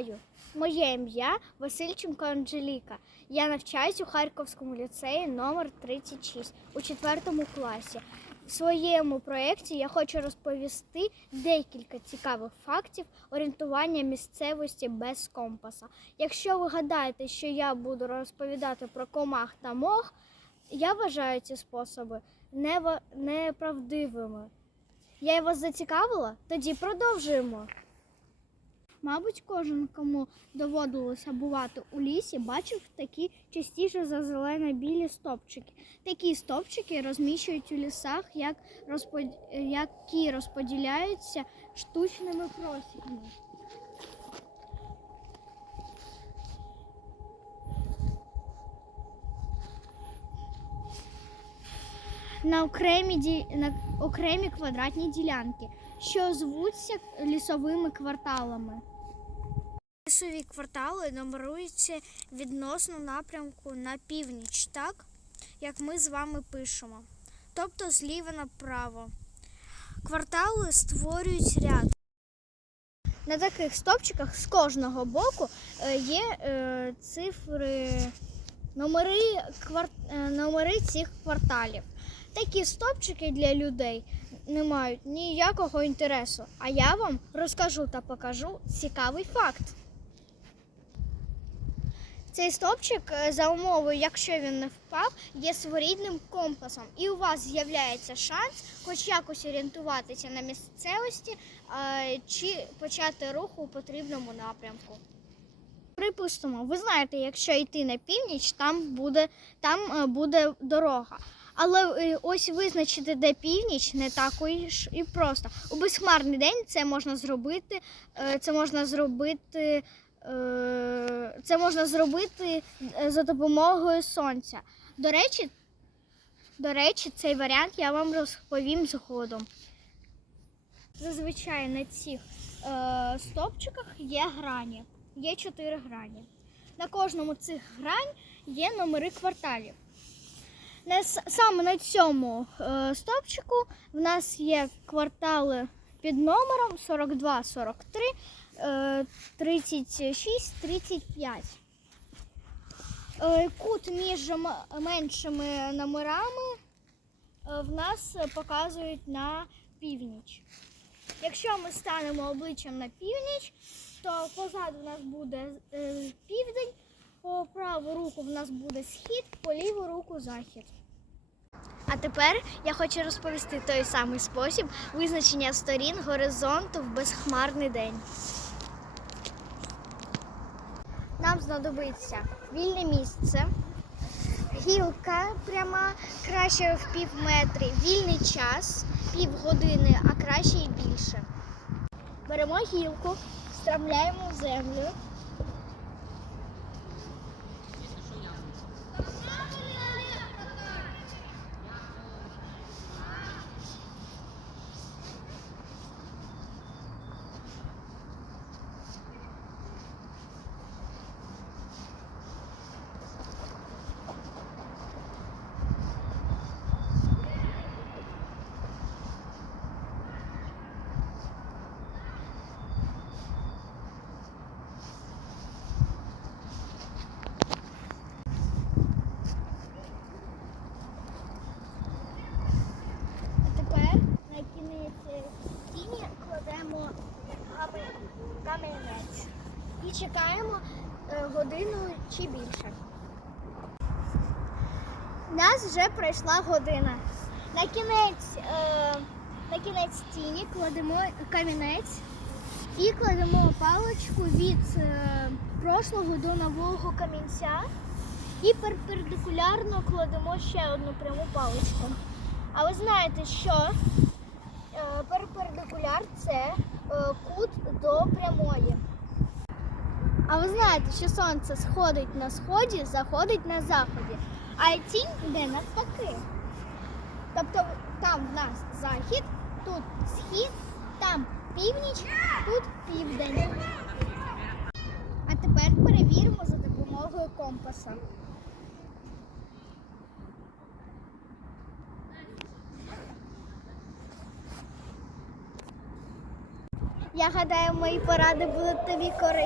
Вітаю! Моє ім'я Васильченко Анжеліка. Я навчаюсь у Харківському ліцеї номер 36 у 4 класі. В своєму проєкті я хочу розповісти декілька цікавих фактів орієнтування місцевості без компаса. Якщо ви гадаєте, що я буду розповідати про комах та мох, я вважаю ці способи неправдивими. Я вас зацікавила? Тоді продовжуємо. Мабуть, кожен, кому доводилося бувати у лісі, бачив такі частіше за зелено-білі стовпчики. Такі стовпчики розміщують у лісах, як розпод... які розподіляються штучними просіками. На окремі, ді... на окремі квадратні ділянки, що звуться лісовими кварталами. Лісові квартали нумеруються відносно напрямку на північ, так як ми з вами пишемо. Тобто зліва направо. Квартали створюють ряд. На таких стовпчиках з кожного боку е, є е, цифри, номери, квар... е, номери цих кварталів. Такі стовпчики для людей не мають ніякого інтересу. А я вам розкажу та покажу цікавий факт. Цей стовпчик е, за умовою, якщо він не впав, є своєрідним компасом, і у вас з'являється шанс хоч якось орієнтуватися на місцевості е, чи почати рух у потрібному напрямку. Припустимо, ви знаєте, якщо йти на північ, там буде, там е, буде дорога. Але е, ось визначити, де північ, не так ж і просто. У безхмарний день це можна зробити. е, Це можна зробити. е, Це можна зробити за допомогою сонця. До речі, до речі, цей варіант я вам розповім згодом. Зазвичай на цих е, стопчиках є грані. Є чотири грані. На кожному цих грань є номери кварталів. Саме на цьому е, стовпчику в нас є квартали під номером 42, 43, е, 36, 35. Е, кут між меншими номерами е, в нас показують на північ. Якщо ми станемо обличчям на північ, то позаду в нас буде е, південь, по праву руку в нас буде схід, по ліву руку захід. А тепер я хочу розповісти той самий спосіб визначення сторін горизонту в безхмарний день. Нам знадобиться вільне місце, гілка пряма, краще в пів метрі, вільний час, півгодини, а краще і більше. Беремо гілку, встромляємо в землю. А тепер на кінець тіні кладемо каме- камінець і чекаємо е, годину чи більше. У нас вже пройшла година. На кінець, е, на кінець тіні кладемо камінець і кладемо паличку від е, прошлого до нового камінця. І перпендикулярно кладемо ще одну пряму паличку. А ви знаєте, що е, перпендикуляр це е, кут до прямої. А ви знаєте, що сонце сходить на сході, заходить на заході, а тінь йде навпаки. Тобто там в нас захід, тут схід, там північ, тут південь. А тепер перевіримо за допомогою компаса. Я гадаю, мої поради будуть тобі корисні.